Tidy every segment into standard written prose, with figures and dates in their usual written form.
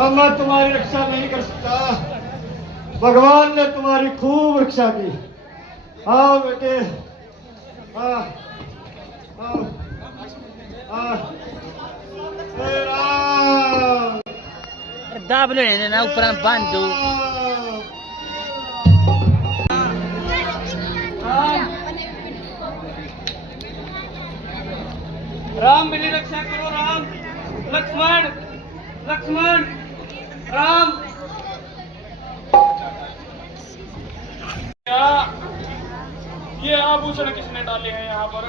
अब मैं तुम्हारी रक्षा नहीं कर सकता। भगवान ने तुम्हारी खूब रक्षा की। आओ बेटे, आओ आओ आओ। दाब लेने ना ऊपर बांध दो। राम मेरी रक्षा करो। राम, लक्ष्मण, लक्ष्मण, राम। क्या ये आभूषण किसने डाले हैं यहाँ पर?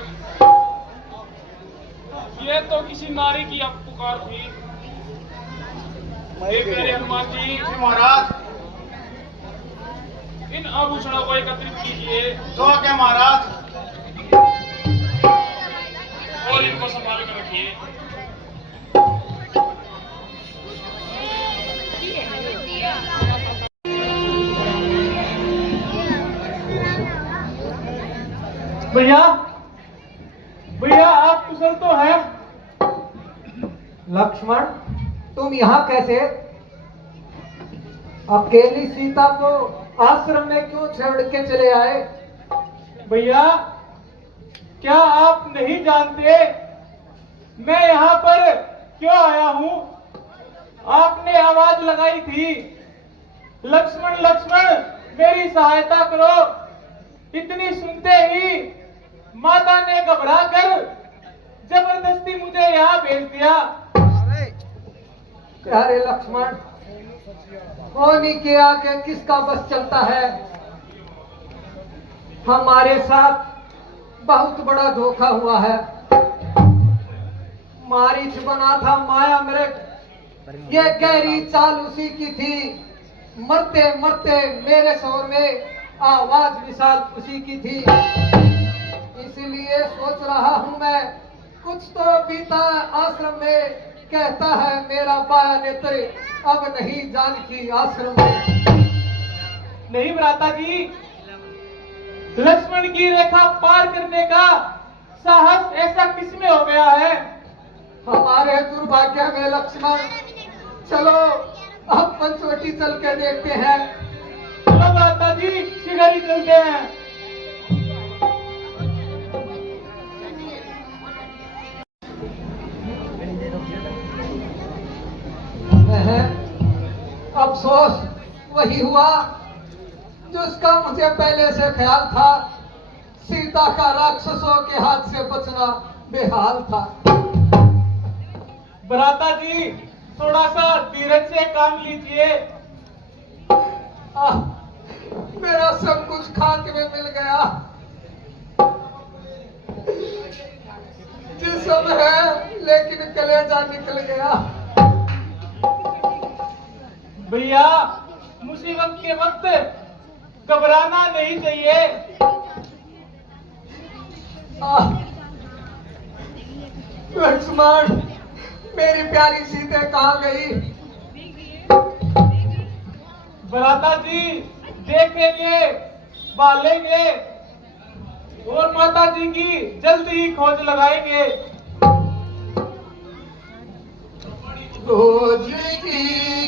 ये तो किसी नारी की अब पुकार थी। मेरे हनुमान जी महाराज, इन आभूषणों को एकत्रित कीजिए। तो क्या महाराज? और इनको संभाल कर रखिए। भैया, भैया आप कुशल तो है? लक्ष्मण, तुम यहाँ कैसे? अकेली सीता को आश्रम में क्यों छोड़ के चले आए? भैया, क्या आप नहीं जानते मैं यहाँ पर क्यों आया हूँ? आपने आवाज लगाई थी, लक्ष्मण लक्ष्मण मेरी सहायता करो। इतनी सुनते ही माता ने घबरा कर जबरदस्ती मुझे यहाँ भेज दिया। अरे लक्ष्मण, होनी के आगे किसका बस चलता है? हमारे साथ बहुत बड़ा धोखा हुआ है। मारीच बना था माया मृग, ये गहरी चाल उसी की थी। मरते मरते मेरे शोर में आवाज विशाल उसी की थी। इसलिए सोच रहा हूं मैं, कुछ तो बीता आश्रम में। कहता है मेरा बाया नेत्र अब नहीं जानकी आश्रम में। नहीं भ्राता जी, लक्ष्मण की रेखा पार करने का साहस ऐसा किसमें हो गया है? हमारे दुर्भाग्य में लक्ष्मण। चलो अब पंचवटी चल के देखते हैं। चलो भ्राता जी, शीघ्र ही चलते हैं। अफसोस वही हुआ जिसका मुझे पहले से ख्याल था। सीता का राक्षसों के हाथ से बचना बेहाल था। भ्राता जी, थोड़ा सा धीरज से काम लीजिए। मेरा सब कुछ खाक में मिल गया। जिस्म है लेकिन कलेजा निकल गया। भैया, मुसीबत के वक्त घबराना नहीं चाहिए। लक्ष्मण, मेरी प्यारी सीता कहाँ गई? भ्राता जी, देखेंगे, भालेंगे और माता जी की जल्दी ही खोज लगाएंगे। खोज की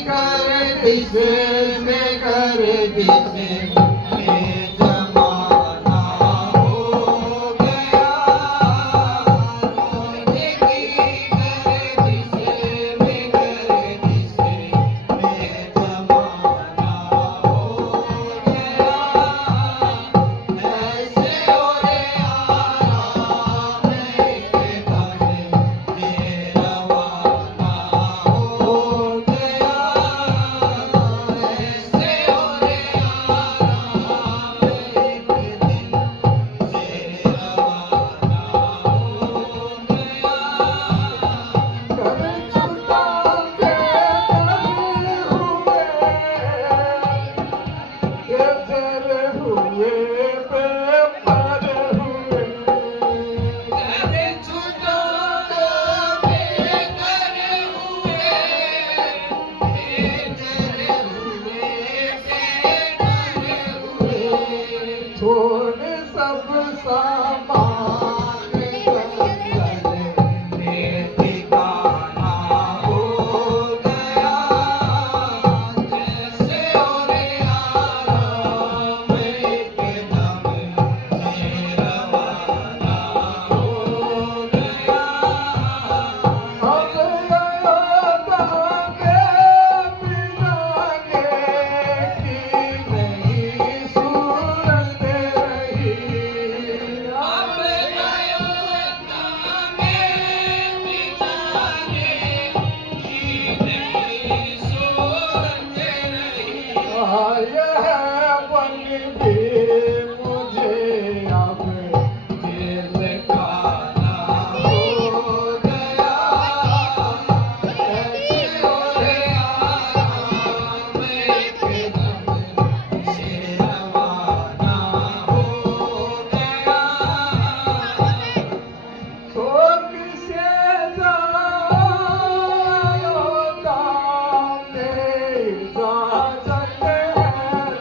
कर दिसे में कर दिसे में जमाना हो गया। खोज की कर दिसे में कर दिसे में जमाना हो गया। ऐसे हो रे आराम नहीं करे मेरा वाला हो गया। ऐसे हो रे आराम यह बन भी मुझे अब जेल खाना हो गया। ऐसे हो आराम के दम से रवाना हो गया। शोक से जायोगा मेरी इजाज़त है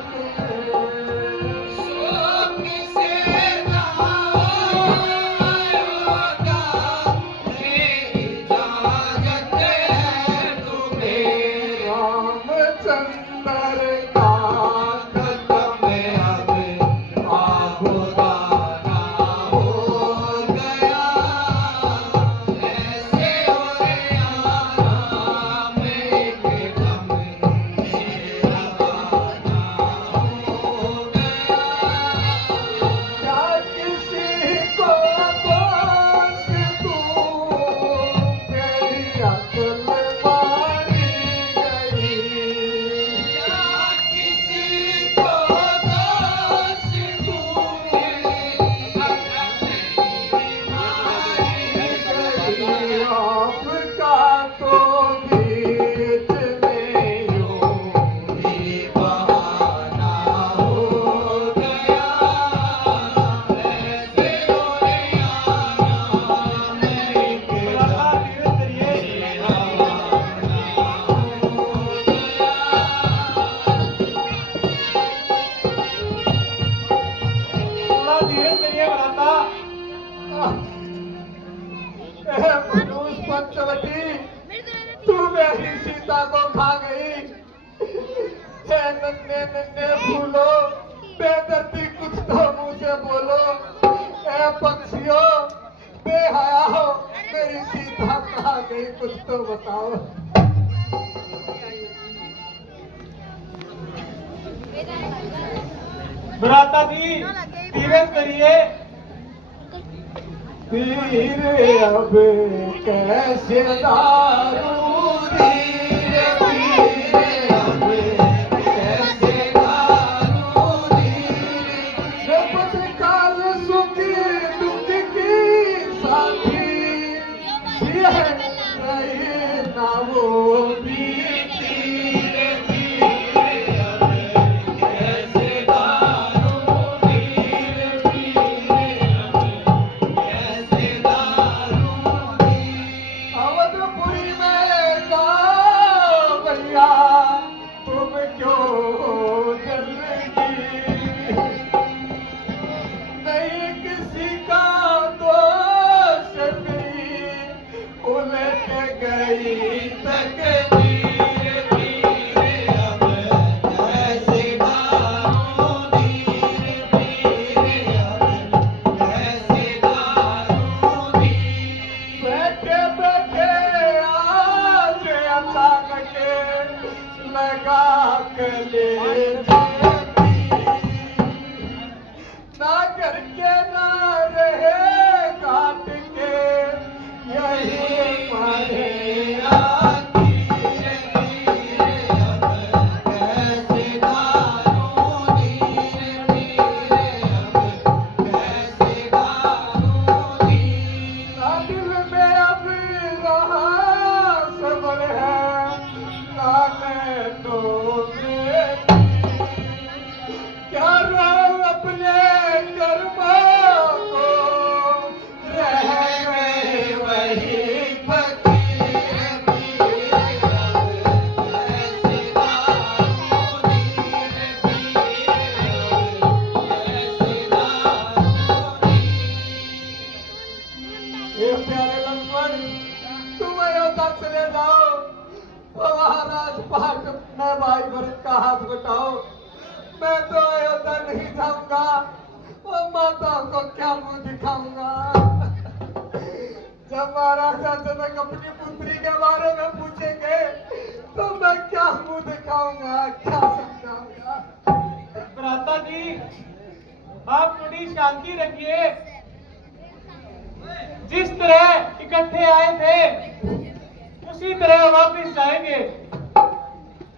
तुम्हें। शोक से जायोगा मेरी इजाज़त है तुम्हें। रामचंद्र का कदम अब आबुदाना हो गया। ऐसे हो आराम के दम से रवाना हो गया। क्या किसी को दोष दूं मेरी अक्ल मारी गई। क्या किसी को दोष दूं मेरी आपका तो बीच में यूं ही बहाना हो गया। ऐसे हो आराम के दम से रवाना हो गया। धीरे धीरे बनाता मनुष्य पंचवटी, तू मेरी सीता को खा गई। हे नन्हे नन्हे फूलो, बेदर्दी कुछ तो मुंह से बोलो। ए पक्षियों, बेहया हो, मेरी सीता कहाँ गई, कुछ तो बताओ। भ्राता जी, धीरे करिए। पीर अब कैसे दारू धीरे पीरे अब कैसे दारू धीरे। जब काल सुखी दुख की साथी यह रही ना वो बीती रे पीरे अब कैसे दारू धीरे पीरे अब कैसे दारू धीरे। अवधपुरी में गाओ भैया तुम क्यों जलगी। नहीं किसी का दोष भी उलट गई तकदीर पीरे अब कैसे दारू धीरे पीरे अब कैसे दारू धीरे। बैठे बैठे आज अचानक लगा गले ना करके ना रहे काट के यही मारे धीरे धीरे अब कैसे दारू धीरे पीरे अब कैसे दारू धीरे। ना दिल में अब रहा सबर है ना नैनों में। क्या रहो अपने कर्मों को रह गए वही फकीर पीरे अब कैसे दारू धीरे पीरे अब कैसे दारू धीरे। ये प्यारे लक्ष्मण, तुम अयोध्या चले जाओ और वहां राजपाट में भाई भरत का हाथ बटाओ। मैं तो अयोध्या नहीं जाऊंगा, और माता को क्या मुंह दिखाऊंगा। जब महाराजा जनक अपनी पुत्री के बारे में पूछेंगे तो मैं क्या मुंह दिखाऊंगा, क्या समझाऊंगा। भ्राता जी, आप थोड़ी शांति रखिए। जिस तरह इकट्ठे आए थे उसी तरह वापस जाएंगे।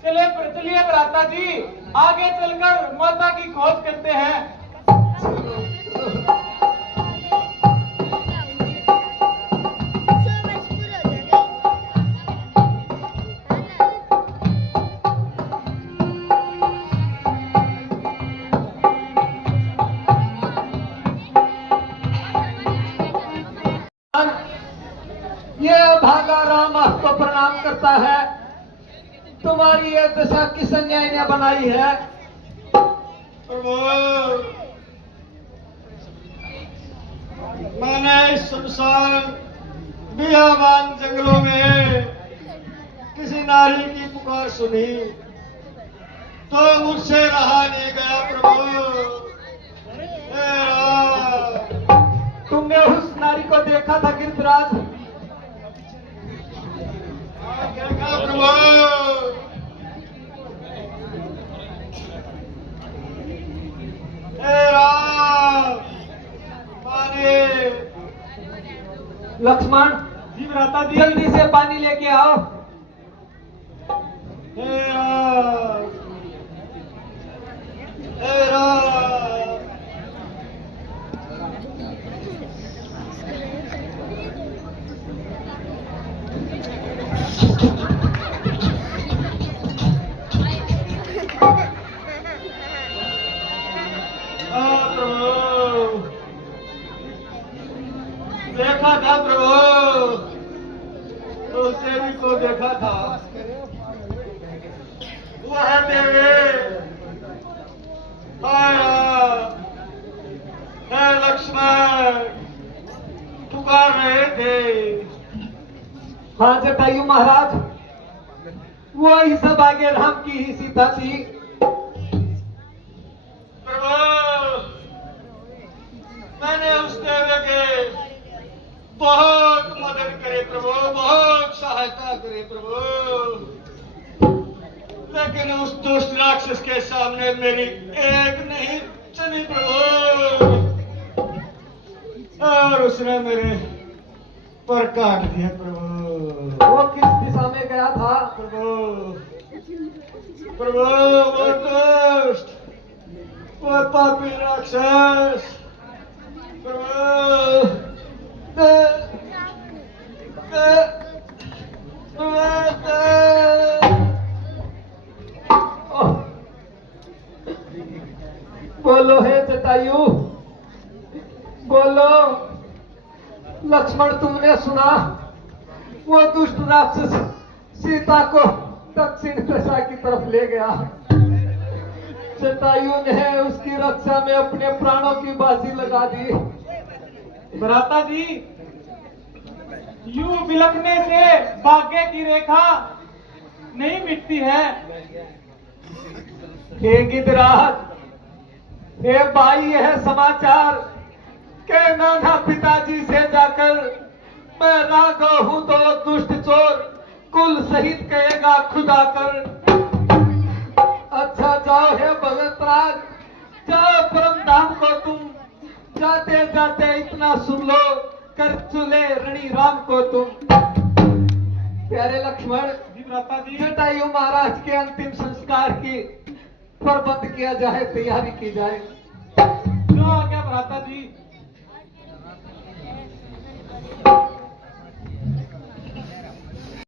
चले चलिए भ्राता जी, आगे चलकर माता की खोज करते हैं। ये भागा राम आपको प्रणाम करता है। तुम्हारी ये दशा किस अन्याय ने बनाई है? प्रभु, मैंने इस सुनसान बियाबान जंगलों में किसी नारी की पुकार सुनी तो मुझसे रहा नहीं गया। प्रभु, तुमने उस नारी को देखा था गिरिराज? देखा प्रभु। लक्ष्मण जी भ्राता जी, जल्दी से पानी लेके आओ। हे राम, हे राम। प्रभु, देखा था प्रभु, तो देवी को देखा था। वह देवी है लक्ष्मण पुकार रहे थे। हाँ जटायु महाराज, वो ही सब आगे राम की ही सीता थी। प्रभु, मैंने उस देवी के बहुत मदद करे प्रभु, बहुत सहायता करे प्रभु, लेकिन उस दुष्ट राक्षस के सामने मेरी एक नहीं चली प्रभु, और उसने मेरे पर काट दिया प्रभु। वो किस दिशा में गया था? प्रभु, प्रभु, वो दुष्ट, वो पापी राक्षस प्रभु, बोलो हे जटायु, बोलो। लक्ष्मण, तुमने सुना? वो दुष्ट राक्षस सीता को दक्षिण दिशा की तरफ ले गया। जटायु ने उसकी रक्षा में अपने प्राणों की बाजी लगा दी। भ्राता जी, यूं बिलखने से भाग्य की रेखा नहीं मिटती है। हे गिरिराज, हे भाई, यह समाचार कहना ना पिताजी से जाकर, मैं राघव हूं तो दुष्ट चोर कुल सहित कहेगा खुदा कर। अच्छा जाओ हे भगत राज, जाओ परम धाम को तुम, जाते जाते इतना सुन लो, कर चुले ऋणी राम को तुम। प्यारे लक्ष्मण, जी भ्राता जी, जटायु महाराज के अंतिम संस्कार की प्रबंध किया जाए, तैयारी की जाए।